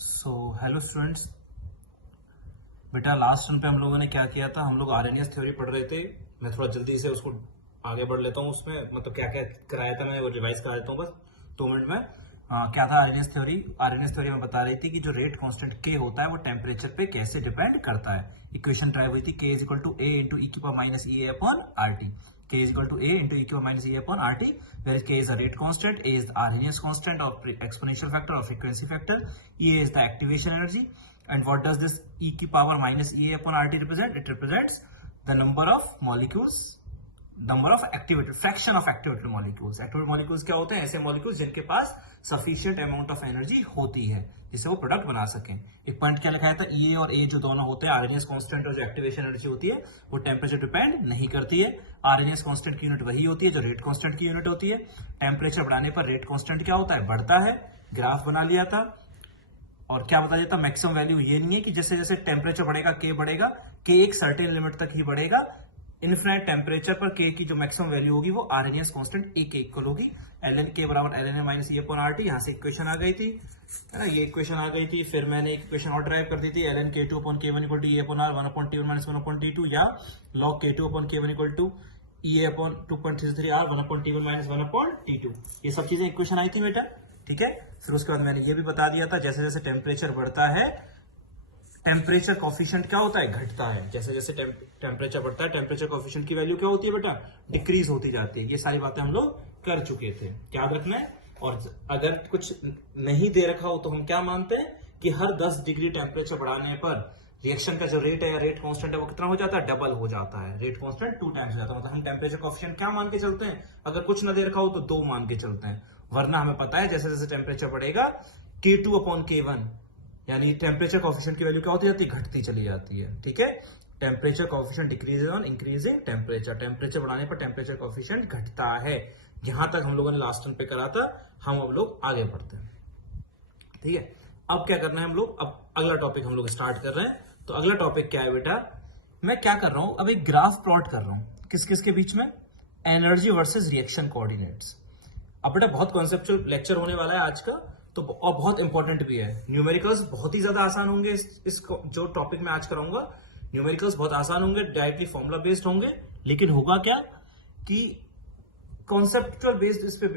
Hello students. बेटा last term पे हम लोगों ने क्या किया था, हम लोग आरएनएस थ्योरी पढ़ रहे थे। मैं थोड़ा जल्दी से उसको आगे बढ़ लेता हूँ। उसमें मतलब क्या क्या कराया था मैंने वो रिवाइज करा देता हूँ बस 2 मिनट में। क्या था आरएनएस थ्योरी में बता रही थी कि जो रेट कांस्टेंट के होता है वो टेम्परेचर पे कैसे डिपेंड करता है। इक्वेशन ट्राई हुई थी K is equal to A into e की power minus E upon R T. K is equal to A into e की power minus e upon RT, where K is a rate constant, A is the Arrhenius constant or exponential factor or frequency factor, E is the activation energy. And what does this e की power minus e upon RT represent? It represents the number of molecules, number of activated, fraction of activated molecules. Activated molecules क्या होते हैं? ऐसे molecules जिनके पास sufficient amount of energy होती है जिससे वो प्रोडक्ट बना सकें। एक पॉइंट क्या लिखा था, E और A जो दोनों होते हैं, आरएनएस कांस्टेंट और जो एक्टिवेशन एनर्जी होती है वो टेम्परेचर डिपेंड नहीं करती है। आरएनएस कांस्टेंट की यूनिट वही होती है जो रेट कांस्टेंट की यूनिट होती है। टेम्परेचर बढ़ाने पर रेट कांस्टेंट क्या होता है? बढ़ता है। ग्राफ बना लिया था और क्या बता देता, मैक्सिमम वैल्यू ये नहीं है कि जैसे जैसे टेम्परेचर बढ़ेगा के बढ़ेगा, के एक सर्टेन लिमिट तक ही बढ़ेगा। इनफिनाइट टेम्परेचर पर के की जो मैक्सिमम वैल्यू होगी वो आरएनएस कांस्टेंट ए के इक्वल होगी। ln के बराबर ln minus E upon RT. यहाँ से इक्वेशन आ गई थी, है ना, ये इक्वेशन आ गई थी। फिर मैंने एक इक्वेशन और ड्राइव कर दी थी, ln K two upon K one equal to E upon R 1 upon T one minus 1 upon T two, या log K two upon K one equal to E upon 2.33 R 1 upon T one minus 1 upon T two. ये सब चीजें equation आई थी बेटा, ठीक है। फिर उसके बाद मैंने ये भी बता दिया था जैसे जैसे टेम्परेचर बढ़ता है टेम्परेचर कॉफिशिएंट क्या होता है? घटता है। जैसे जैसे टेम्परेचर बढ़ता है टेम्परेचर कॉफिशिएंट की वैल्यू क्या होती है बेटा? डिक्रीज होती जाती है। ये सारी बातें हम लोग कर चुके थे, याद रखना है। और अगर कुछ नहीं दे रखा हो तो हम क्या मानते हैं कि हर 10 डिग्री टेम्परेचर बढ़ाने पर रिएक्शन का जो रेट है या रेट कांस्टेंट है वो कितना हो जाता है? डबल हो जाता है। रेट कांस्टेंट 2 टाइम्स हो जाता है। मतलब हम टेम्परेचर कॉफिशिएंट क्या मान के चलते हैं? अगर कुछ ना दे रखा हो तो 2 मान के चलते हैं। वरना हमें पता है जैसे जैसे टेम्परेचर बढ़ेगा K2 अपॉन K1 यानी टेम्परेचर कॉफिशिएंट की वैल्यू क्या होती जाती है? घटती चली जाती है, ठीक है। Temperature coefficient decreases on increasing temperature. Temperature बढ़ाने पर टेम्परेचर कॉफिशिएंट घटता है। यहां तक हम लोगों ने लास्ट टर्म पे करा था। हम अब लोग आगे बढ़ते हैं, ठीक है। अब क्या करना है हम लोग, अब अगला टॉपिक हम लोग स्टार्ट कर रहे हैं। तो अगला टॉपिक क्या है बेटा? मैं क्या कर रहा हूं, अब एक ग्राफ प्लॉट कर रहा हूं। किस किस के बीच में? Energy versus reaction coordinates. अब बेटा बहुत कॉन्सेप्चुअल लेक्चर होने वाला है आज का, तो और बहुत इंपॉर्टेंट भी है। न्यूमेरिकल्स बहुत ही ज्यादा आसान होंगे। इस जो टॉपिक मैं आज कराऊंगा न्यूमेरिकल्स बहुत आसान होंगे, डायरेक्टली फॉर्मूला बेस्ड होंगे। लेकिन होगा क्या कि कॉन्सेप्चुअल बेस्ड इस पे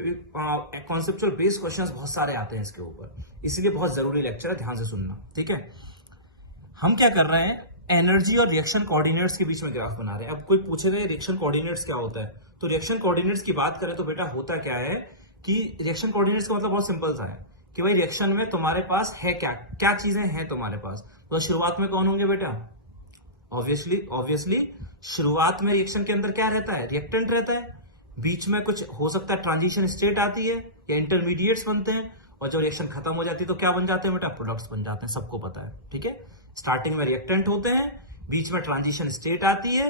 कॉन्सेप्चुअल बेस्ड क्वेश्चंस बहुत सारे आते हैं इसके ऊपर, इसलिए बहुत जरूरी लेक्चर है, ध्यान से सुनना, ठीक है। हम क्या कर रहे हैं, एनर्जी और रिएक्शन कोऑर्डिनेट्स के बीच में ग्राफ बना रहे हैं। अब कोई पूछेगा रिएक्शन कोऑर्डिनेट्स क्या होता है, तो रिएक्शन कोऑर्डिनेट्स की बात करें तो बेटा होता क्या है कि रिएक्शन कोऑर्डिनेट्स का मतलब बहुत सिंपल सा है कि भाई रिएक्शन में तुम्हारे पास है क्या क्या चीजें हैं तुम्हारे पास। तो शुरुआत में कौन होंगे बेटा? ऑब्वियसली शुरुआत में रिएक्शन के अंदर क्या रहता है? रिएक्टेंट रहता है। बीच में कुछ हो सकता है ट्रांजिशन स्टेट आती है या इंटरमीडिएट्स बनते हैं, और जब रिएक्शन खत्म हो जाती है तो क्या बन जाते हैं बेटा? प्रोडक्ट्स बन जाते हैं, सबको पता है, ठीक है। स्टार्टिंग में रिएक्टेंट होते हैं, बीच में ट्रांजिशन स्टेट आती है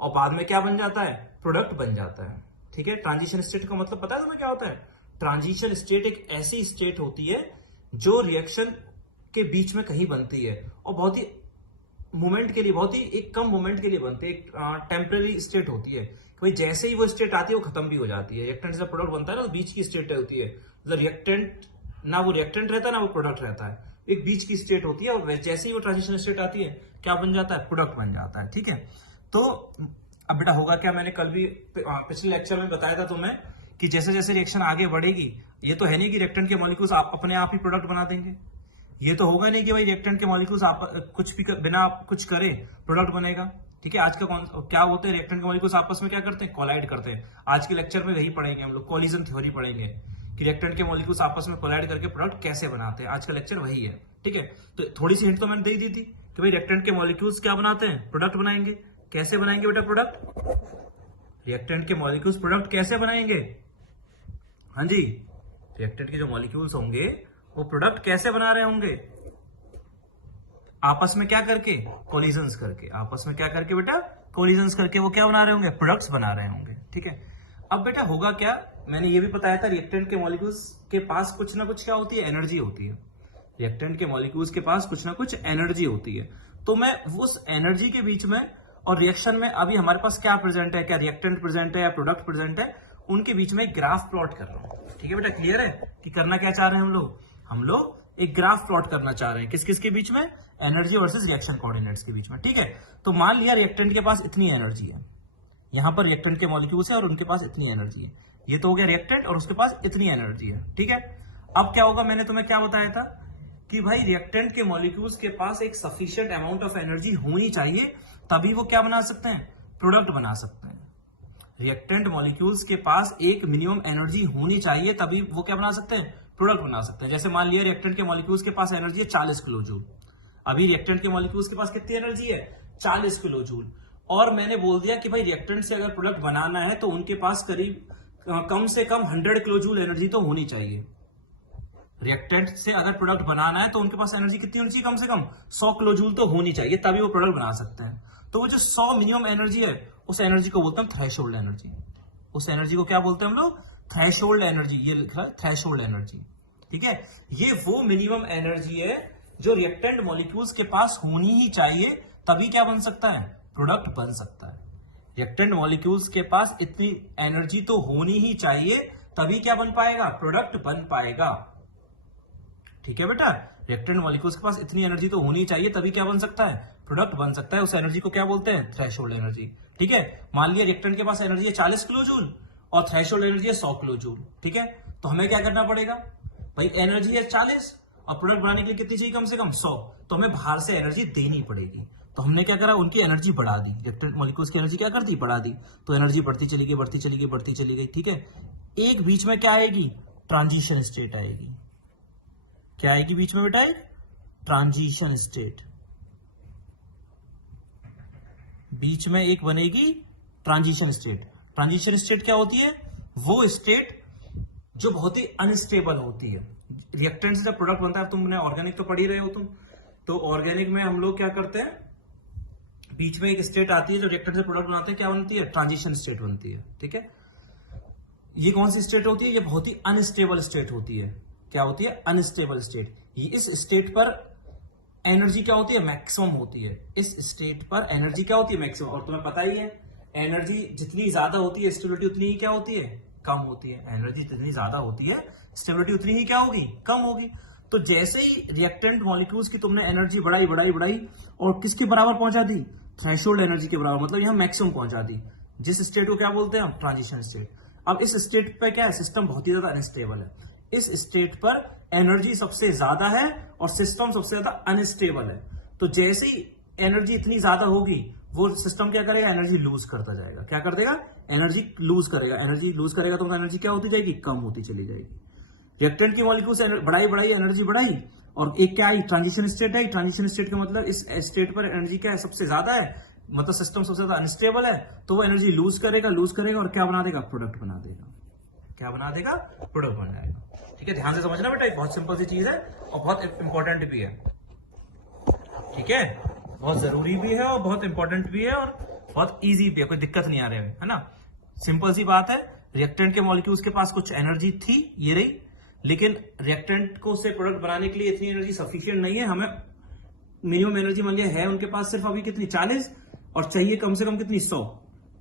और बाद में क्या बन जाता है? प्रोडक्ट बन जाता है, ठीक है। ट्रांजिशन स्टेट का मतलब पता है तुम्हें क्या होता है? ट्रांजिशन स्टेट एक ऐसी स्टेट होती है जो रिएक्शन के बीच में कहीं बनती है और बहुत ही मोमेंट के लिए, बहुत ही एक कम मोमेंट के लिए बनती है। एक टेम्पररी स्टेट होती है कि भाई जैसे ही वो स्टेट आती है वो खत्म भी हो जाती है। रिएक्टेंट जब प्रोडक्ट बनता है ना तो बीच की स्टेट होती है, मतलब रिएक्टेंट ना वो रिएक्टेंट रहता है ना वो प्रोडक्ट रहता है, एक बीच की स्टेट होती है। और जैसे ही वो ट्रांजिशन स्टेट आती है क्या बन जाता है? प्रोडक्ट बन जाता है, ठीक है। तो अब बेटा होगा क्या, मैंने कल भी पिछले लेक्चर में बताया था तुम्हें कि जैसे जैसे रिएक्शन आगे बढ़ेगी, ये तो है नहीं कि रिएक्टेंट के मॉलिक्यूल्स आप अपने आप ही प्रोडक्ट बना देंगे। ये तो होगा नहीं कि भाई रिएक्टेंट के मॉलिक्यूल्स आप कुछ भी बिना आप कुछ करे प्रोडक्ट बनेगा, ठीक है। आज का क्या होता है, रिएक्टेंट के मॉलिक्यूल्स आपस में क्या करते हैं? कोलाइड करते हैं। आज के लेक्चर में वही पढ़ेंगे हम लोग, कोलिजन थ्योरी पढ़ेंगे कि रिएक्टेंट के मॉलिक्यूल्स आपस में कोलाइड करके प्रोडक्ट कैसे बनाते हैं। आज का लेक्चर वही है, ठीक है। तो थोड़ी सी हिंट तो मैंने दे दी थी कि भाई रिएक्टेंट के मॉलिक्यूल्स क्या बनाते हैं? प्रोडक्ट बनाएंगे। कैसे बनाएंगे बेटा प्रोडक्ट? रिएक्टेंट के मॉलिक्यूल्स प्रोडक्ट कैसे बनाएंगे? हाँ जी, रिएक्टेंट के जो मॉलिक्यूल्स होंगे वो प्रोडक्ट कैसे बना रहे होंगे? आपस में क्या करके? कोलिजन्स करके। आपस में क्या करके बेटा? कोलिजन्स करके वो क्या बना रहे होंगे? प्रोडक्ट्स बना रहे होंगे, ठीक है। अब बेटा होगा क्या, मैंने ये भी बताया था रिएक्टेंट के मॉलिक्यूल्स के पास कुछ ना कुछ क्या होती है? एनर्जी होती है। रिएक्टेंट के मॉलिक्यूल्स के पास कुछ ना कुछ एनर्जी होती है। तो मैं उस एनर्जी के बीच में और रिएक्शन में अभी हमारे पास क्या प्रेजेंट है, क्या रिएक्टेंट प्रेजेंट है या प्रोडक्ट प्रेजेंट है, उनके बीच में ग्राफ प्लॉट कर रहा हूं, ठीक है बेटा। क्लियर है कि करना क्या चाह रहे हैं हम लोग एक ग्राफ प्लॉट करना चाह रहे हैं, किस किस के बीच में, एनर्जी वर्सेस रिएक्शन कोऑर्डिनेट्स के बीच में, ठीक है। तो मान लिया रिएक्टेंट के पास इतनी एनर्जी है, यहां पर रिएक्टेंट के मॉलिक्यूल्स है और उनके पास इतनी एनर्जी है, ये तो हो गया रिएक्टेंट और उसके पास इतनी एनर्जी है, ठीक है। अब क्या होगा, मैंने तुम्हें क्या बताया था कि भाई रिएक्टेंट के मॉलिक्यूल्स के पास एक सफिशिएंट अमाउंट ऑफ एनर्जी होनी चाहिए, तभी वो क्या बना सकते हैं, प्रोडक्ट बना सकते हैं। रिएक्टेंट मॉलिक्यूल्स के पास एक मिनिमम एनर्जी होनी चाहिए, तभी वो क्या बना सकते हैं, प्रोडक्ट बना सकते हैं। जैसे मान लिया रिएक्टेंट के मॉलिक्यूल्स के पास एनर्जी है 40 किलो जूल, अभी रिएक्टेंट के मॉलिक्यूल्स के पास कितनी एनर्जी है, 40 किलो जूल, और मैंने बोल दिया कि भाई रिएक्टेंट से अगर प्रोडक्ट बनाना है तो उनके पास करीब कम से कम 100 किलो जूल एनर्जी तो होनी चाहिए। रिएक्टेंट से अगर प्रोडक्ट बनाना है तो उनके पास एनर्जी कितनी होनी चाहिए, कम से कम 100 किलो जूल तो होनी चाहिए, तभी वो प्रोडक्ट बना सकते हैं। तो वो जो 100 मिनिमम एनर्जी है, उस एनर्जी को बोलते हैं थ्रेशोल्ड एनर्जी। उस एनर्जी को क्या बोलते हैं हम लोग, थ्रेशोल्ड एनर्जी, ये लिखा है थ्रेशोल्ड एनर्जी, ठीक है। ये वो मिनिमम एनर्जी है जो रिएक्टेंट मॉलिक्यूल्स के पास होनी ही चाहिए, तभी क्या बन सकता है, प्रोडक्ट बन सकता है। रिएक्टेंट मॉलिक्यूल्स के पास इतनी एनर्जी तो होनी ही चाहिए, तभी क्या बन पाएगा, प्रोडक्ट बन पाएगा, ठीक है बेटा। रिएक्टेंट मॉलिक्यूल्स के पास इतनी एनर्जी तो होनी चाहिए, तभी क्या बन सकता है, प्रोडक्ट बन सकता है। उस एनर्जी को क्या बोलते हैं, थ्रेशोल्ड एनर्जी, ठीक है। मान लिया रिएक्टेंट के पास एनर्जी है 40 किलो जूल और थ्रेशोल्ड एनर्जी है 100 किलो जूल, ठीक है। तो हमें क्या करना पड़ेगा, भाई एनर्जी है 40 और प्रोडक्ट बनाने के लिए कितनी चाहिए, कम से कम 100, तो हमें बाहर से एनर्जी देनी पड़ेगी। तो हमने क्या करा, उनकी एनर्जी बढ़ा दी, रिएक्टेंट मॉलिक्यूल्स की एनर्जी क्या कर दी, बढ़ा दी, तो एनर्जी बढ़ती चली गई, बढ़ती चली गई, बढ़ती चली गई, ठीक है। एक बीच में क्या आएगी, ट्रांजिशन स्टेट आएगी। क्या आएगी बीच में बेटा, एक ट्रांजिशन स्टेट, बीच में एक बनेगी ट्रांजिशन स्टेट। ट्रांजिशन स्टेट क्या होती है, वो स्टेट जो बहुत ही अनस्टेबल होती है। रिएक्टेंट से जब प्रोडक्ट बनता है, तुमने ऑर्गेनिक तो पढ़ ही रहे हो तुम, तो ऑर्गेनिक में हम लोग क्या करते हैं, बीच में एक स्टेट आती है जो रिएक्टेंट से प्रोडक्ट बनाते हैं, क्या बनती है, ट्रांजिशन स्टेट बनती है, ठीक है। ये कौन सी स्टेट होती है, ये बहुत ही अनस्टेबल स्टेट होती है। क्या होती है, अनस्टेबल स्टेट। ये इस स्टेट पर एनर्जी क्या होती है, मैक्सिमम होती है। इस स्टेट पर एनर्जी क्या होती है, मैक्सिमम। और तुम्हें पता ही है, एनर्जी जितनी ज्यादा होती है, स्टेबिलिटी उतनी ही क्या होती है, कम होती है। एनर्जी जितनी ज्यादा होती है, स्टेबिलिटी उतनी ही क्या होगी, कम होगी। तो जैसे ही रिएक्टेंट मॉलिक्यूल्स की तुमने एनर्जी बढ़ाई बढ़ाई बढ़ाई और किसके बराबर पहुंचा दी, थ्रेशोल्ड एनर्जी के बराबर, मतलब यहां मैक्सिमम पहुंचा दी, जिस स्टेट को क्या बोलते हैं हम, ट्रांजिशन स्टेट। अब इस स्टेट पे क्या है, सिस्टम बहुत ही ज्यादा अनस्टेबल है। इस स्टेट पर एनर्जी सबसे ज्यादा है और सिस्टम सबसे ज्यादा अनस्टेबल है। तो जैसे ही एनर्जी इतनी ज्यादा होगी, वो सिस्टम क्या करेगा, एनर्जी लूज करता जाएगा। क्या कर देगा, एनर्जी लूज करेगा। एनर्जी लूज करेगा तो एनर्जी क्या होती जाएगी, कम होती चली जाएगी। रिएक्टेंट की मॉलिक्यूल्स बढ़ाई बढ़ाई एनर्जी बढ़ाई और एक क्या आई, ट्रांजिशन स्टेट आई। ट्रांजिशन स्टेट का मतलब इस स्टेट पर एनर्जी क्या है, सबसे ज्यादा है, मतलब सिस्टम सबसे ज्यादा अनस्टेबल है, तो वो एनर्जी लूज करेगा और क्या बना देगा, प्रोडक्ट बना देगा। क्या बना देगा, प्रोडक्ट बन जाएगा, ठीक है। ध्यान से समझना बेटा, बहुत सिंपल सी चीज है और बहुत इंपॉर्टेंट भी है, ठीक है। बहुत जरूरी भी है और बहुत इंपॉर्टेंट भी है और बहुत इजी भी है, कोई दिक्कत नहीं आ रही है ना। सिंपल सी बात है, रिएक्टेंट के मॉलिक्यूल्स के पास कुछ एनर्जी थी, ये रही, लेकिन रिएक्टेंट को से प्रोडक्ट बनाने के लिए इतनी एनर्जी सफिशिएंट नहीं है। हमें मिनिमम एनर्जी मान लिया है उनके पास सिर्फ अभी कितनी, 40, और चाहिए कम से कम कितनी, 100।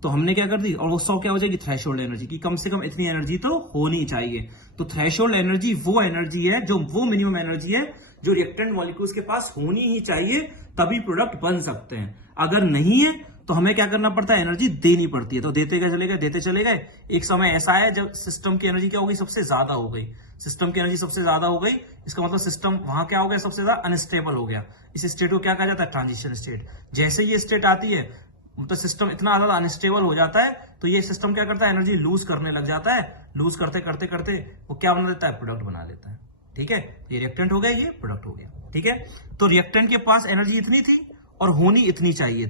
तो हमने क्या कर दी, और वो 100 क्या हो जाएगी, थ्रेशोल्ड एनर्जी की, कम से कम इतनी एनर्जी तो होनी चाहिए। तो थ्रेशोल्ड एनर्जी वो एनर्जी है, जो वो मिनिमम एनर्जी है जो रिएक्टेंट मॉलिक्यूल्स के पास होनी ही चाहिए, तभी प्रोडक्ट बन सकते हैं। अगर नहीं है तो हमें क्या करना पड़ता है, एनर्जी देनी पड़ती है। तो देते चले गए। एक समय ऐसा है जब सिस्टम की एनर्जी क्या हो गई, सबसे ज्यादा हो गई। सिस्टम की एनर्जी सबसे ज्यादा हो गई, इसका मतलब सिस्टम वहां क्या हो गया, सबसे ज्यादा अनस्टेबल हो गया। इस स्टेट को क्या कहा जाता है, ट्रांजिशन स्टेट। जैसे ये स्टेट आती है तो सिस्टम इतना ज्यादा अनस्टेबल हो जाता है, तो ये सिस्टम क्या करता है, एनर्जी लूज करने लग जाता है। लूज करते करते करते वो क्या बना देता है, प्रोडक्ट बना देता है, ठीक है। ये रिएक्टेंट हो गया, ये प्रोडक्ट हो गया, ठीक है। तो रिएक्टेंट के पास एनर्जी इतनी थी और होनी इतनी चाहिए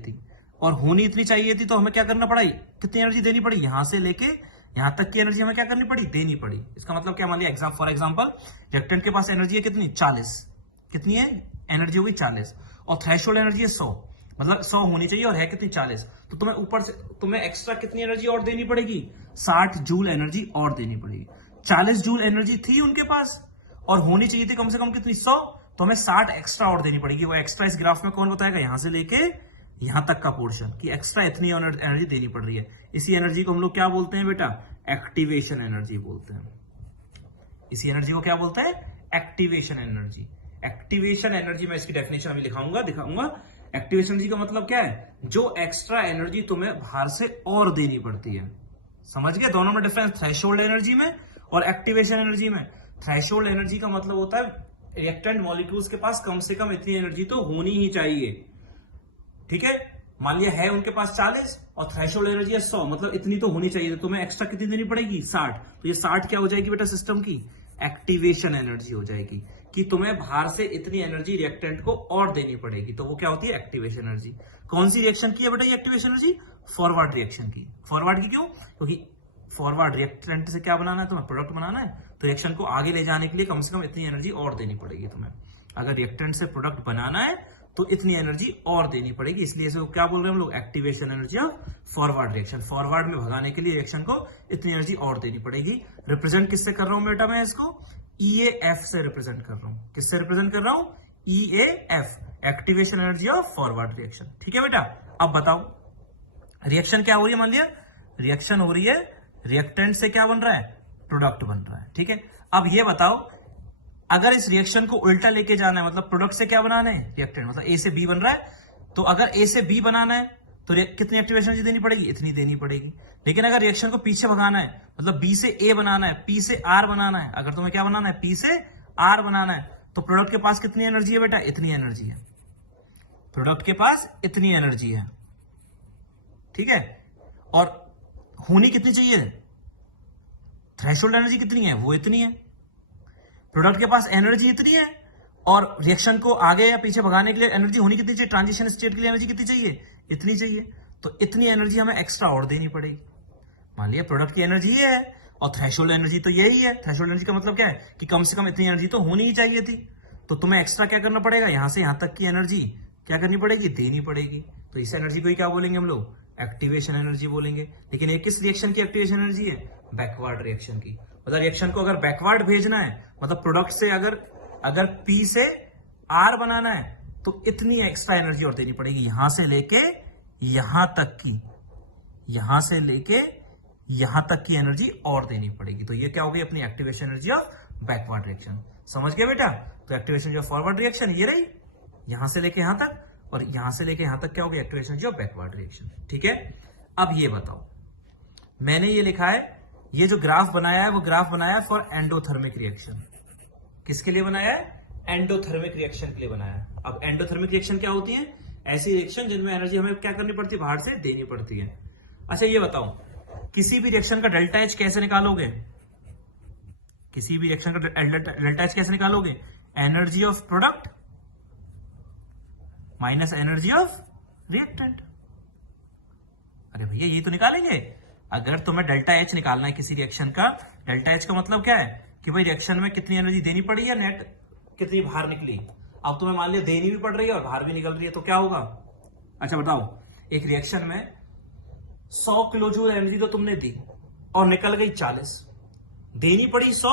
थी, तो हमें क्या करना पड़ा, कितनी एनर्जी देनी पड़ी, यहां से लेके यहां तक की एनर्जी हमें क्या करनी पड़ी, देनी पड़ी। इसका मतलब क्या, मान लिया फॉर एग्जांपल रिएक्टेंट के पास एनर्जी है कितनी, 40। कितनी है एनर्जी, होगी 40, और थ्रेशोल्ड एनर्जी है 100, मतलब 100 होनी चाहिए और है कितनी, 40। तो तुम्हें ऊपर से तुम्हें एक्स्ट्रा कितनी एनर्जी और देनी पड़ेगी, 60 जूल एनर्जी और देनी पड़ेगी। 40 जूल एनर्जी थी उनके पास और होनी चाहिए थी कम से कम कितनी, 100, तो हमें 60 एक्स्ट्रा और देनी पड़ेगी। वो एक्स्ट्रा इस ग्राफ में कौन बताएगा, यहां से लेके यहां तक का पोर्शन, कि एक्स्ट्रा इतनी एनर्जी देनी पड़ रही है। इसी एनर्जी को हम लोग क्या बोलते हैं बेटा, एक्टिवेशन एनर्जी बोलते हैं। इसी एनर्जी को क्या बोलते हैं, एक्टिवेशन एनर्जी। एक्टिवेशन एनर्जी, मैं इसकी डेफिनेशन अभी दिखाऊंगा। एक्टिवेशन एनर्जी का मतलब क्या है? जो एक्स्ट्रा एनर्जी तुम्हें बाहर से और देनी पड़ती है। समझ गए दोनों में डिफरेंस, थ्रेशोल्ड एनर्जी में और एक्टिवेशन एनर्जी में। थ्रेशोल्ड एनर्जी का मतलब होता है रिएक्टेंट मॉलिक्यूल्स के पास कम से कम इतनी एनर्जी तो होनी ही चाहिए, ठीक है। मान लिया है उनके पास 40 और थ्रेशोल्ड एनर्जी है 100, मतलब इतनी तो होनी चाहिए। तो तुम्हें एक्स्ट्रा कितनी देनी पड़ेगी? 60। तो ये 60 क्या हो जाएगी बेटा सिस्टम की? एक्टिवेशन एनर्जी हो जाएगी, कि तुम्हें बाहर से इतनी एनर्जी रिएक्टेंट को और देनी पड़ेगी। तो वो क्या होती है? Activation energy. कौन सी रिएक्शन की है बेटा ये एक्टिवेशन एनर्जी? फॉरवर्ड रिएक्शन की। फॉरवर्ड की क्यों? क्योंकि फॉरवर्ड रिएक्टेंट से क्या बनाना है तुम्हें? प्रोडक्ट बनाना है। तो रिएक्शन को आगे ले जाने के लिए कम से कम इतनी एनर्जी और देनी पड़ेगी तुम्हें। अगर रिएक्टेंट से प्रोडक्ट बनाना है तो इतनी एनर्जी और देनी पड़ेगी, इसलिए इसे क्या बोल रहे हैं हम लोग? Activation energy of forward reaction. Forward में भगाने के लिए रिएक्शन को इतनी एनर्जी और देनी पड़ेगी। रिप्रेजेंट किससे कर रहा हूं बेटा मैं इसको? EAF से रिप्रेजेंट कर रहा हूं। किससे रिप्रेजेंट कर रहा हूं? EAF, activation energy of forward reaction. ठीक है बेटा। अब बताओ रिएक्शन क्या हो रही है? मान लिया रिएक्शन हो रही है, रिएक्टेंट से क्या बन रहा है? प्रोडक्ट बन रहा है, ठीक है। अब ये बताओ अगर इस रिएक्शन को उल्टा लेके जाना है, मतलब प्रोडक्ट से क्या बनाना है? रिएक्टेंट, मतलब ए से बी बन रहा है। तो अगर ए से बी बनाना है तो कितनी एक्टिवेशन एनर्जी देनी पड़ेगी? इतनी देनी पड़ेगी। लेकिन अगर रिएक्शन को पीछे भगाना है, मतलब बी से ए बनाना है, पी से आर बनाना है, अगर तुम्हें क्या बनाना है? पी से आर बनाना है, तो प्रोडक्ट के पास कितनी एनर्जी है बेटा? इतनी एनर्जी है। प्रोडक्ट के पास इतनी एनर्जी है, ठीक है। और होनी कितनी चाहिए? थ्रेशोल्ड एनर्जी कितनी है? वो इतनी है। प्रोडक्ट के पास एनर्जी इतनी है और रिएक्शन को आगे या पीछे भगाने के लिए एनर्जी होनी कितनी चाहिए? ट्रांजिशन स्टेट के लिए एनर्जी कितनी चाहिए? इतनी चाहिए। तो इतनी एनर्जी हमें एक्स्ट्रा और देनी पड़ेगी। मान लिया प्रोडक्ट की एनर्जी ये है और थ्रेशोल्ड एनर्जी तो यही है। थ्रेशोल्ड एनर्जी का मतलब क्या है? कि कम से कम इतनी एनर्जी तो होनी ही चाहिए थी। तो तुम्हें एक्स्ट्रा क्या करना पड़ेगा? यहां से यहां तक की एनर्जी क्या करनी पड़ेगी? देनी पड़ेगी। तो इस एनर्जी को ही क्या बोलेंगे हम लोग? एक्टिवेशन एनर्जी बोलेंगे। लेकिन ये किस रिएक्शन की एक्टिवेशन एनर्जी है? बैकवर्ड रिएक्शन की। मतलब रिएक्शन को अगर बैकवर्ड भेजना है, मतलब प्रोडक्ट से अगर पी से आर बनाना है तो इतनी एक्स्ट्रा एनर्जी और देनी पड़ेगी, यहां से लेके यहां तक की, यहां से लेके यहां तक की एनर्जी और देनी पड़ेगी। तो ये क्या होगी? अपनी activation energy of backward reaction. समझ गए बेटा? तो activation energy of forward reaction ये रही, यहां से लेके यहां तक, और यहां से लेके यहां तक क्या होगी? Activation energy of backward reaction. ठीक है। अब ये बताओ, मैंने ये लिखा है, ये जो ग्राफ बनाया है वो ग्राफ बनाया है फॉर एंडोथर्मिक रिएक्शन। किसके लिए बनाया है? एंडोथर्मिक रिएक्शन के लिए बनाया है। अब एंडोथर्मिक रिएक्शन क्या होती है? ऐसी रिएक्शन जिनमें एनर्जी हमें क्या करनी पड़ती है? बाहर से देनी पड़ती है। अच्छा ये बताओ, किसी भी रिएक्शन का डेल्टा एच कैसे निकालोगे? किसी भी रिएक्शन का डेल्टा एच कैसे निकालोगे? Energy of product minus energy of reactant. अरे भैया ये तो निकालेंगे। अगर तुम्हें डेल्टा एच निकालना है किसी रिएक्शन का, डेल्टा एच का मतलब क्या है? कि भाई रिएक्शन में कितनी एनर्जी देनी पड़ी है, नेट कितनी बाहर निकली। अब तुम्हें मान लिया देनी भी पड़ रही है और बाहर भी निकल रही है, तो क्या होगा? अच्छा बताओ, एक रिएक्शन में 100 किलो जूल एनर्जी तो तुमने दी और निकल गई 40। देनी पड़ी 100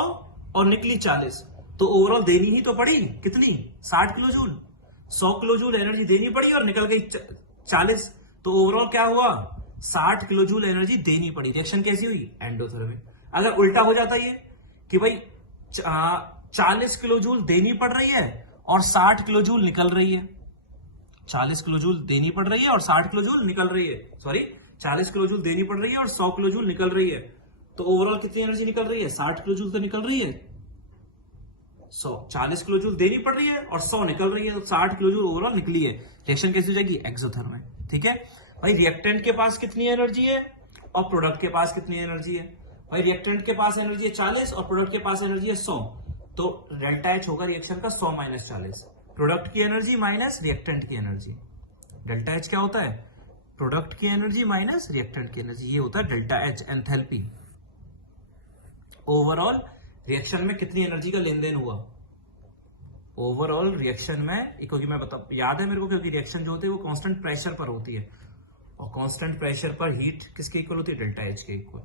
और निकली 40, तो ओवरऑल देनी ही तो पड़ी कितनी? 60 kilo joule. 100 kilo joule energy देनी पड़ी और निकल गई 40, तो ओवरऑल क्या हुआ? 60 किलो जूल एनर्जी देनी पड़ी। रिएक्शन कैसी हुई? एंडोथर्मिक। अगर उल्टा हो जाता ये कि भाई 40 किलो जूल देनी पड़ रही है और 60 किलो जूल निकल रही है, 40 किलो जूल देनी पड़ रही है और 60 किलो जूल निकल रही है, सॉरी 40 किलो जूल देनी पड़ रही है और 100 किलो जूल निकल रही है, तो ओवरऑल कितनी एनर्जी निकल रही है? 60 किलो जूल तो निकल रही है। 40 किलो जूल देनी पड़ रही है और 100 निकल रही है, तो 60 किलो जूल ओवरऑल निकली है। रिएक्शन कैसी हो जाएगी? एक्सोथर्मिक। ठीक है भाई। रिएक्टेंट के पास कितनी एनर्जी है और प्रोडक्ट के पास कितनी एनर्जी है? भाई रिएक्टेंट के पास एनर्जी है 40 और प्रोडक्ट के पास एनर्जी है 100, तो डेल्टा एच होगा रिएक्शन का 100 माइनस 40। प्रोडक्ट की एनर्जी माइनस रिएक्टेंट की एनर्जी। डेल्टा एच क्या होता है? प्रोडक्ट की एनर्जी माइनस रिएक्टेंट की एनर्जी, ये होता है delta H, enthalpy. Overall reaction में कितनी एनर्जी का लेन देन हुआ? ओवरऑल रिएक्शन में, क्योंकि मैं याद है मेरे को, क्योंकि रिएक्शन जो होती है वो कांस्टेंट प्रेशर पर होती है और कांस्टेंट प्रेशर पर हीट किसके इक्वल होती है? डेल्टा एच के इक्वल।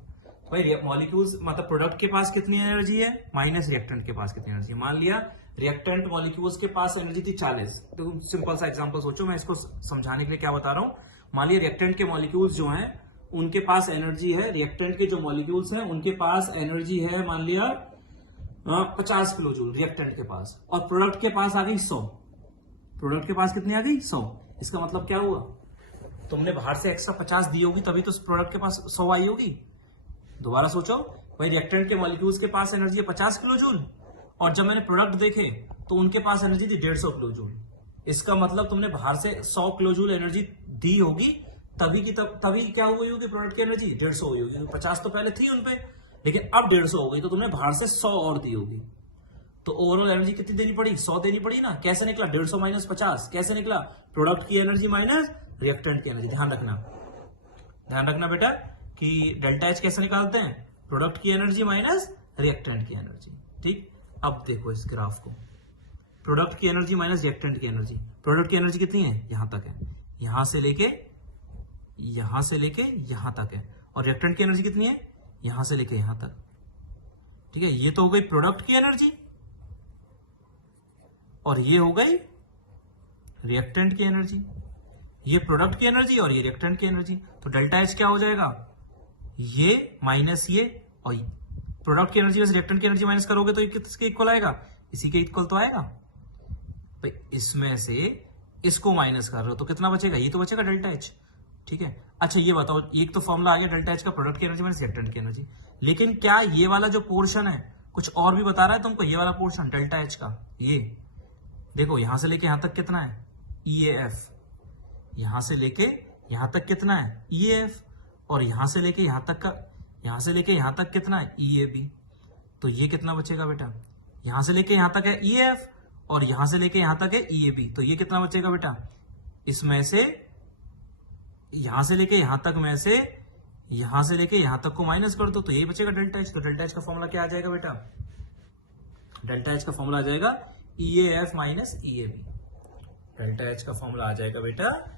भाई मॉलिक्यूल्स, मतलब प्रोडक्ट के पास कितनी एनर्जी है माइनस रिएक्टेंट के पास कितनी एनर्जी है। मान लिया रिएक्टेंट मॉलिक्यूल्स के पास एनर्जी थी 40, तो सिंपल सा एग्जांपल सोचो, मैं इसको समझाने के लिए क्या बता रहा हूं। मान लिया रिएक्टेंट के मॉलिक्यूल्स जो हैं उनके पास एनर्जी है, रिएक्टेंट के जो मॉलिक्यूल्स हैं उनके पास एनर्जी है मान लिया 50 किलो जूल रिएक्टेंट के पास, और प्रोडक्ट के पास आ गई 100। प्रोडक्ट के पास कितनी आ गई? 100। इसका मतलब क्या हुआ? तुमने बाहर से एक्स्ट्रा 50 दी होगी तभी तो प्रोडक्ट के पास 100 आई होगी। दोबारा सोचो भाई, रिएक्टेंट के मॉलिक्यूल्स के पास एनर्जी है 50 किलो जूल, और जब मैंने प्रोडक्ट देखे तो उनके पास एनर्जी थी 150 किलो जूल। इसका मतलब तुमने बाहर से 100 किलो जूल एनर्जी दी होगी, तभी क्या हुई होगी? प्रोडक्ट की एनर्जी 150 हुई होगी। 50 तो पहले थी उनपे, लेकिन अब 150 हो गई, तो तुमने बाहर से 100 और दी होगी। तो ओवरऑल एनर्जी कितनी देनी पड़ी? 100 देनी पड़ी ना। कैसे निकला? 150 माइनस 50 कैसे निकला? प्रोडक्ट की एनर्जी माइनस रिएक्टेंट की एनर्जी। ध्यान रखना बेटा कि डेल्टा एच कैसे निकालते हैं? प्रोडक्ट की एनर्जी माइनस रिएक्टेंट की एनर्जी। ठीक, अब देखो इस ग्राफ को, प्रोडक्ट की एनर्जी माइनस रिएक्टेंट की एनर्जी। प्रोडक्ट की एनर्जी कितनी है? यहां तक है, यहां से लेके यहां तक है, और रिएक्टेंट की एनर्जी कितनी है? यहां से लेके यहां तक। ठीक है, ये तो हो गई प्रोडक्ट की एनर्जी, और ये हो गई रिएक्टेंट की एनर्जी। ये प्रोडक्ट की एनर्जी और ये रिएक्टेंट की एनर्जी। तो डेल्टा एच क्या हो जाएगा? ये माइनस ये, और प्रोडक्ट की एनर्जी में रिएक्टेंट की एनर्जी माइनस करोगे तो ये किसके इक्वल आएगा? इसी के इक्वल तो आएगा भाई। इसमें से इसको माइनस कर रहे हो तो कितना बचेगा? ये तो बचेगा डेल्टा एच। ठीक है, अच्छा ये बताओ, एक तो फॉर्मूला आ गया डेल्टा एच का, प्रोडक्ट की एनर्जी माइनस रिएक्टेंट की एनर्जी, लेकिन क्या ये वाला जो पोर्शन है कुछ और भी बता रहा है तुमको? ये वाला पोर्शन डेल्टा एच का, ये देखो यहां से लेके यहां तक कितना है? EAF। यहां से लेके यहां तक कितना है? EAF। और यहां से लेके यहां तक कितना है? EAB। तो ये कितना बचेगा बेटा? यहां से लेके यहां तक है EAF, और यहां से लेके यहां तक है EAB। तो ये कितना बचेगा बेटा? इसमें से यहां से लेके यहां तक में से यहां से लेके यहां तक को माइनस कर दो तो यही बचेगा डेल्टा एच का। डेल्टा एच का फॉर्मूला क्या आ जाएगा बेटा? डेल्टा एच का फॉर्मूला आ जाएगा EAF minus EAB। Delta H का फॉर्मूला आ जाएगा बेटा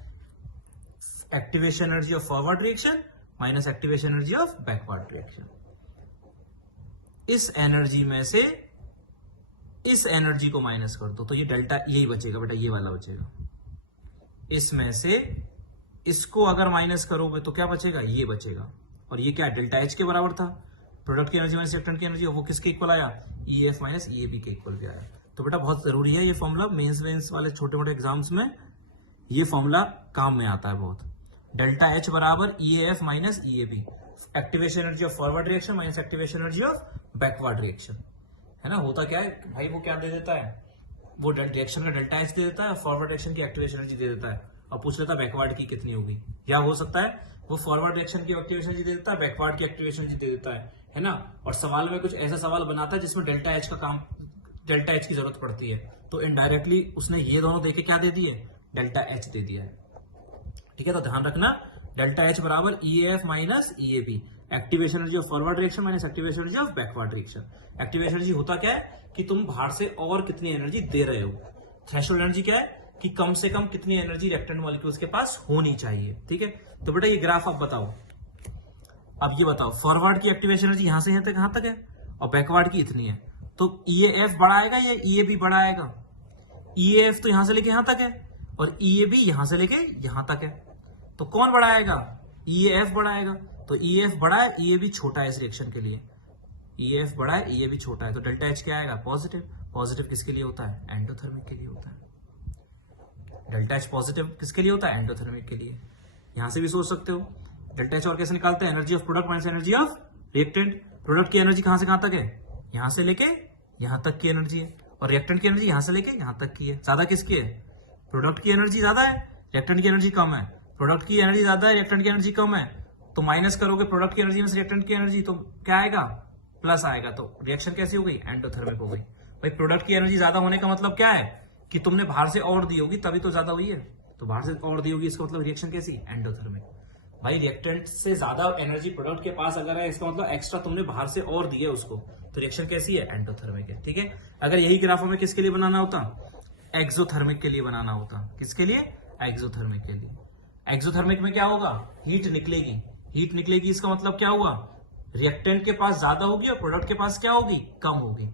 activation energy of forward reaction minus activation energy of backward reaction. इस एनर्जी में से इस एनर्जी को माइनस कर दो तो ये डेल्टा यही बचेगा बेटा, ये वाला बचेगा। इसमें से इसको अगर माइनस करोगे तो क्या बचेगा? ये बचेगा। और ये क्या? डेल्टा एच के बराबर था। प्रोडक्ट की एनर्जी माइनस रिएक्टेंट की एनर्जी, वो किसके इक्वल आया? EAF माइनस EAB के इक्वल भी आया। तो बेटा बहुत जरूरी है ये फॉर्मूला, मेंस वाले छोटे मोटे एग्जाम्स में ये फॉर्मूला काम में आता है बहुत। डेल्टा एच बराबर EAF minus EAB, activation energy of forward reaction minus activation energy of backward reaction, है ना। होता क्या है भाई, वो क्या दे देता है? वो रिएक्शन का डेल्टा एच दे देता है, फॉरवर्ड रिएक्शन की एक्टिवेशन एनर्जी दे देता है, और पूछ लेता है बैकवर्ड की कितनी होगी। या हो सकता है वो फॉरवर्ड रिएक्शन की एक्टिवेशन एनर्जी दे देता है, बैकवर्ड की एक्टिवेशन एनर्जी दे देता है ना। और सवाल में कुछ ऐसा सवाल बनाता है जिसमें डेल्टा एच का काम, डेल्टा एच की जरूरत पड़ती है, तो इनडायरेक्टली उसने ये दोनों देके क्या दे दिए? डेल्टा एच दे दिया है। ठीक है, तो ध्यान रखना डेल्टा एच बराबर EAF minus EAB, activation energy of forward reaction minus activation energy of backward reaction. Activation energy होता क्या है कि तुम बाहर से और कितनी एनर्जी दे रहे हो। थ्रेशोल्ड एनर्जी क्या है कि कम से कम कितनी एनर्जी रिएक्टेंट मॉलिक्यूल्स के पास होनी चाहिए। ठीक है, तो बेटा ये ग्राफ आप बताओ। अब ये बताओ, फॉरवर्ड की एक्टिवेशन एनर्जी यहां से यहां तक है, और बैकवर्ड की इतनी है, तो EAF बड़ा आएगा या EAB बड़ा आएगा? EAF तो यहां से लेके यहां तक है, और EAB यहां से लेके यहां तक है, तो कौन बड़ा आएगा? EAF बड़ा आएगा। तो EAF बड़ा है, EAB छोटा है इस रिएक्शन के लिए। EAF बड़ा है, EAB छोटा है, तो डेल्टा एच क्या आएगा? पॉजिटिव। पॉजिटिव किसके लिए होता है? एंडोथर्मिक के लिए होता है। डेल्टा एच पॉजिटिव किसके लिए होता है? एंडोथर्मिक के लिए। यहां से भी सोच सकते हो डेल्टा एच और कैसे निकालते हैं? Energy of product minus energy of reactant. Product की एनर्जी कहां से कहां तक है? यहां से लेके यहां तक की एनर्जी है, और रिएक्टेंट की एनर्जी यहां से लेके यहां तक की है। ज्यादा किसकी है? प्रोडक्ट की एनर्जी ज्यादा है, रिएक्टेंट की एनर्जी कम है। प्रोडक्ट की एनर्जी ज्यादा है, रिएक्टेंट की एनर्जी कम है, तो माइनस करोगे प्रोडक्ट की एनर्जी में रिएक्टेंट की एनर्जी, तो क्या आएगा? प्लस आएगा। तो रिएक्शन कैसी हो गई? एंडोथर्मिक हो गई। भाई प्रोडक्ट की एनर्जी ज्यादा होने का मतलब क्या है कि तुमने बाहर से और दी होगी तभी तो ज्यादा हुई है, तो बाहर से और दी होगी, इसका मतलब रिएक्शन कैसी? एंडोथर्मिक। भाई रिएक्टेंट से ज्यादा एनर्जी प्रोडक्ट के पास अगर है, इसका मतलब एक्स्ट्रा तुमने बाहर से और दी है उसको, तो रिएक्शन कैसी है? एंडोथर्मिक है। ठीक है, अगर यही ग्राफ हमें किसके लिए बनाना होता? एक्सोथर्मिक के लिए बनाना होता। किसके लिए? एक्सोथर्मिक के लिए। एक्सोथर्मिक में क्या होगा? हीट निकलेगी। हीट निकलेगी, इसका मतलब क्या हुआ? रिएक्टेंट के पास ज्यादा होगी और प्रोडक्ट के पास क्या होगी? कम होगी।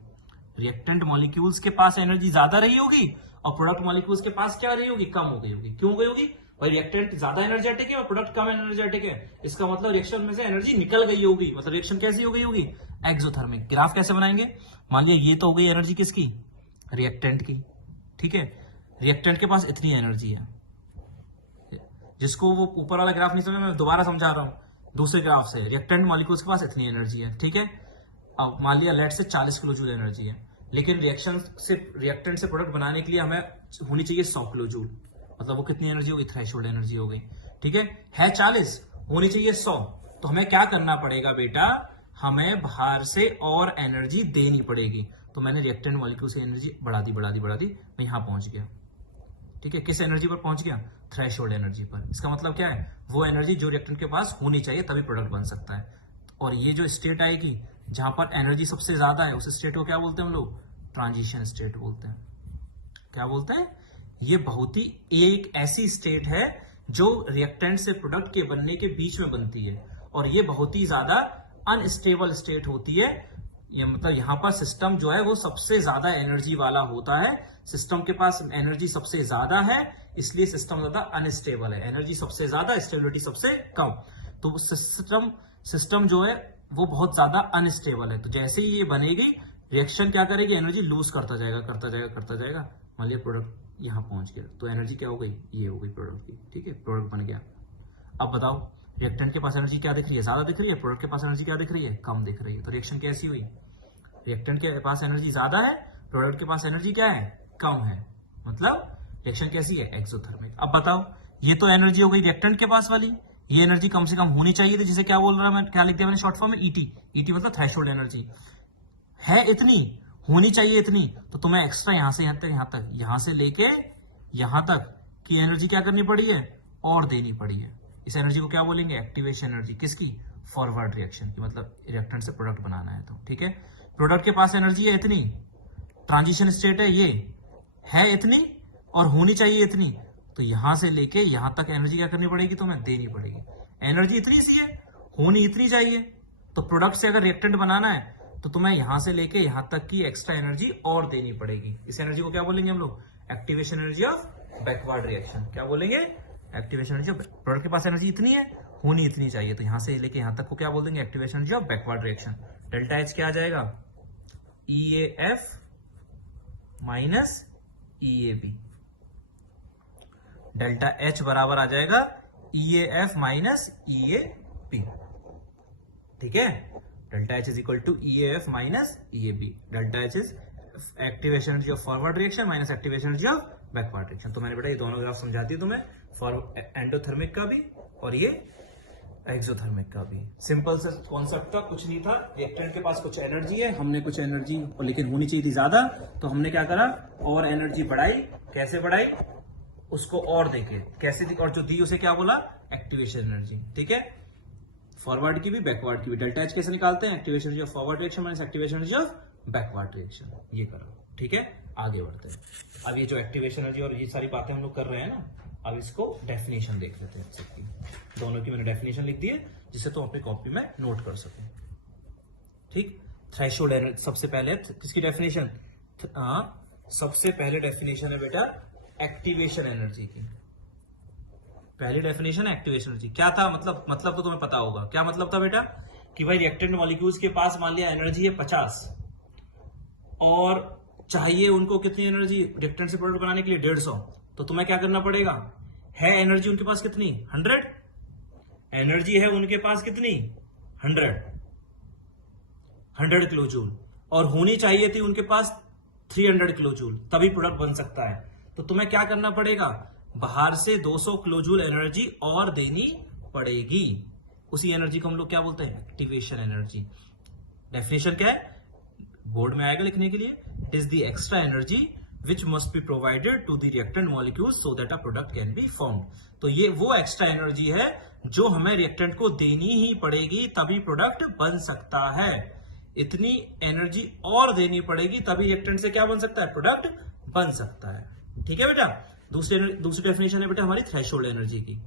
रिएक्टेंट मॉलिक्यूल्स के पास एनर्जी ज्यादा रही होगी और प्रोडक्ट मॉलिक्यूल्स के पास क्या रही होगी? कम हो गई होगी। क्यों गई होगी? भाई रिएक्टेंट ज्यादा एनर्जेटिक है और प्रोडक्ट कम एनर्जेटिक है, इसका मतलब रिएक्शन में से एनर्जी निकल गई होगी, मतलब रिएक्शन कैसी हो गई होगी, एक्सोथर्मिक। ग्राफ कैसे बनाएंगे, मान लिया ये तो हो गई एनर्जी किसकी, रिएक्टेंट की, ठीक है। रिएक्टेंट के पास इतनी एनर्जी है, जिसको वो ऊपर वाला ग्राफ नहीं समझ, मैं दोबारा समझा रहा हूं दूसरे ग्राफ से। रिएक्टेंट मॉलिक्यूल्स के पास इतनी एनर्जी है, ठीक है। अब मान लिया लेट से 40 किलो जूल एनर्जी है, लेकिन रिएक्टेंट से प्रोडक्ट बनाने के लिए हमें होनी चाहिए 100 किलो जूल, मतलब वो कितनी एनर्जी होगी, थ्रेशोल्ड एनर्जी हो गई, ठीक है 40, होनी चाहिए 100। तो हमें क्या करना पड़ेगा बेटा, हमें बाहर से और एनर्जी देनी पड़ेगी। तो मैंने रिएक्टेंट मॉलिक्यूल से एनर्जी बढ़ा दी, मैं यहां पहुंच गया, ठीक है। किस एनर्जी पर पहुंच गया, थ्रेशोल्ड एनर्जी पर। इसका मतलब क्या है, वो एनर्जी जो रिएक्टेंट के पास होनी चाहिए तभी प्रोडक्ट बन सकता है। और ये जो स्टेट आएगी जहां पर एनर्जी सबसे ज्यादा है, उस स्टेट को क्या बोलते हैं हम लोग, ट्रांजिशन स्टेट बोलते हैं। क्या बोलते हैं, ये बहुत ही एक ऐसी स्टेट है जो रिएक्टेंट से प्रोडक्ट के बनने के बीच में बनती है, और ये बहुत ही ज्यादा अनस्टेबल स्टेट होती है। ये मतलब यहां पर सिस्टम जो है वो सबसे ज्यादा एनर्जी वाला होता है, सिस्टम के पास एनर्जी सबसे ज्यादा है, इसलिए सिस्टम ज्यादा अनस्टेबल है। एनर्जी सबसे ज्यादा, स्टेबिलिटी सबसे कम, तो सिस्टम जो है वो बहुत ज्यादा अनस्टेबल है। तो जैसे ही ये बनेगी, रिएक्शन क्या करेगी, एनर्जी लूज करता जाएगा। मान लिया प्रोडक्ट यहां पहुंच गया, तो एनर्जी क्या हो गई, ये हो गई प्रोडक्ट की, ठीक है, प्रोडक्ट बन गया। अब बताओ, रिएक्टेंट के पास एनर्जी क्या दिख रही है, ज्यादा दिख रही है, प्रोडक्ट के पास एनर्जी क्या दिख रही है, कम दिख रही है। तो रिएक्शन कैसी हुई, रिएक्टेंट के पास एनर्जी ज्यादा है, प्रोडक्ट के पास एनर्जी क्या है, कम है, मतलब रिएक्शन कैसी है, एक्सोथर्मिक। अब बताओ, ये तो एनर्जी हो गई रिएक्टेंट के पास वाली, ये एनर्जी कम से कम होनी चाहिए थी, जिसे क्या बोल रहा मैं, क्या लिख दिया मैंने शॉर्ट फॉर्म में, ईटी मतलब थ्रेशोल्ड एनर्जी है, इतनी होनी चाहिए इतनी। तो तुम्हें एक्स्ट्रा यहां से यहां से लेके यहां तक की एनर्जी क्या करनी पड़ी है, और देनी पड़ी है। इस एनर्जी को क्या बोलेंगे, एक्टिवेशन एनर्जी, किसकी, फॉरवर्ड रिएक्शन की, मतलब रिएक्टेंट से प्रोडक्ट बनाना है तो, ठीक है। प्रोडक्ट के पास एनर्जी है इतनी, ट्रांजिशन स्टेट है, ये है इतनी और होनी चाहिए इतनी, तो यहां से लेके यहां तक एनर्जी क्या करनी पड़ेगी, तुम्हें देनी पड़ेगी। एनर्जी इतनी सी है, होनी इतनी चाहिए, तो प्रोडक्ट से अगर रिएक्टेंट बनाना है तो तुम्हें यहां से लेके यहां तक की एक्स्ट्रा एनर्जी और देनी पड़ेगी। इस एनर्जी को क्या बोलेंगे हम लोग, activation energy of backward reaction. क्या बोलेंगे, एक्टिवेशन एनर्जी ऑफ, प्रोडक्ट के पास एनर्जी इतनी है, होनी इतनी चाहिए, तो यहां से लेके यहां तक को क्या बोल देंगे, activation energy of backward reaction. Delta H क्या आ जाएगा, EAF minus EAB। Delta H बराबर आ जाएगा EAF माइनस EAB, ठीक है। Delta H is equal to EAF minus EAB। Delta H is activation energy of forward reaction minus activation energy of backward reaction. तो मैंने बेटा ये दोनों ग्राफ समझा दिए तुम्हें, फॉर एंडोथर्मिक का भी और ये एक्सोथर्मिक का भी। सिंपल सा कॉन्सेप्ट था, कुछ नहीं था। रिएक्टेंट के पास कुछ एनर्जी है, हमने कुछ एनर्जी लेकिन होनी चाहिए थी ज्यादा, तो हमने क्या करा, और एनर्जी बढ़ाई। कैसे बढ़ाई, उसको और देके कैसे दी, और जो दी उसे क्या बोला, एक्टिवेशन एनर्जी, ठीक है। फॉरवर्ड की भी बैकवर्ड की भी। डेल्टा एच कैसे निकालते हैं, activation energy of forward reaction minus activation energy of backward reaction, ये करो, ठीक है। आगे बढ़ते हैं। अब ये जो एक्टिवेशन एनर्जी और ये सारी बातें हम लोग कर रहे हैं ना, अब इसको डेफिनेशन देख लेते हैं सबकी। दोनों की मैंने डेफिनेशन लिख दी है, जिससे तुम अपनी कॉपी में नोट कर सको, ठीक। थ्रेशोल्ड एनर्जी सबसे पहले किसकी डेफिनेशन, सबसे पहले डेफिनेशन है बेटा एक्टिवेशन एनर्जी की। पहली डेफिनेशन है एक्टिवेशन एनर्जी। क्या था मतलब तो तुम्हें पता होगा। क्या मतलब था बेटा, कि भाई रिएक्टेंट मॉलिक्यूल्स के पास मान लिया एनर्जी है 50 और चाहिए उनको कितनी एनर्जी, रिएक्टेंट से प्रोडक्ट बनाने के लिए 150, तो तुम्हें क्या करना पड़ेगा, है एनर्जी उनके पास कितनी, 100 एनर्जी है उनके पास कितनी, 100 किलो जूल, और होनी चाहिए थी उनके पास 300 किलो जूल, तभी प्रोडक्ट बन सकता है। तो तुम्हें क्या करना पड़ेगा, बाहर से 200 किलो जूल एनर्जी और देनी पड़ेगी। उसी एनर्जी को हम लोग क्या बोलते हैं, एक्टिवेशन एनर्जी। डेफिनेशन क्या है, बोर्ड में आएगा लिखने के लिए, it is the extra energy which must be provided to the reactant molecule so that a product can be formed. तो ये वो एक्स्ट्रा एनर्जी है जो हमें रिएक्टेंट को देनी ही पड़ेगी, तभी प्रोडक्ट बन सकता है। इतनी एनर्जी और देनी पड़ेगी, तभी रिएक्टेंट से क्या बन सकता है, प्रोडक्ट बन सकता है, ठीक है बेटा। दूसरी डेफिनेशन है बेटा हमारी थ्रेशोल्ड एनर्जी की।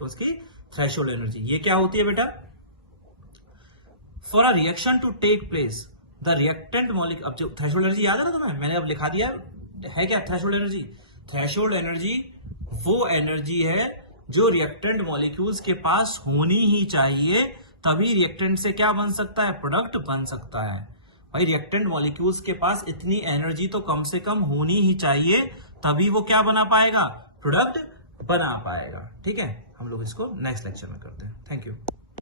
उसकी थ्रेशोल्ड एनर्जी ये क्या होती है बेटा, for a reaction to take place the reactant molecule. अब जो थ्रेशोल्ड एनर्जी याद है ना तुम्हें, मैंने अब लिखा दिया है क्या थ्रेशोल्ड एनर्जी। थ्रेशोल्ड एनर्जी वो एनर्जी है जो रिएक्टेंट मॉलिक्यूल्स के पास होनी ही चाहिए, तभी रिएक्टेंट से क्या बन सकता है, प्रोडक्ट बन सकता है। भाई रिएक्टेंट मॉलिक्यूल्स के पास इतनी एनर्जी तो कम से कम होनी ही चाहिए, तभी वो क्या बना पाएगा, प्रोडक्ट बना पाएगा। ठीक है, हम लोग इसको नेक्स्ट लेक्चर में करते हैं। Thank you.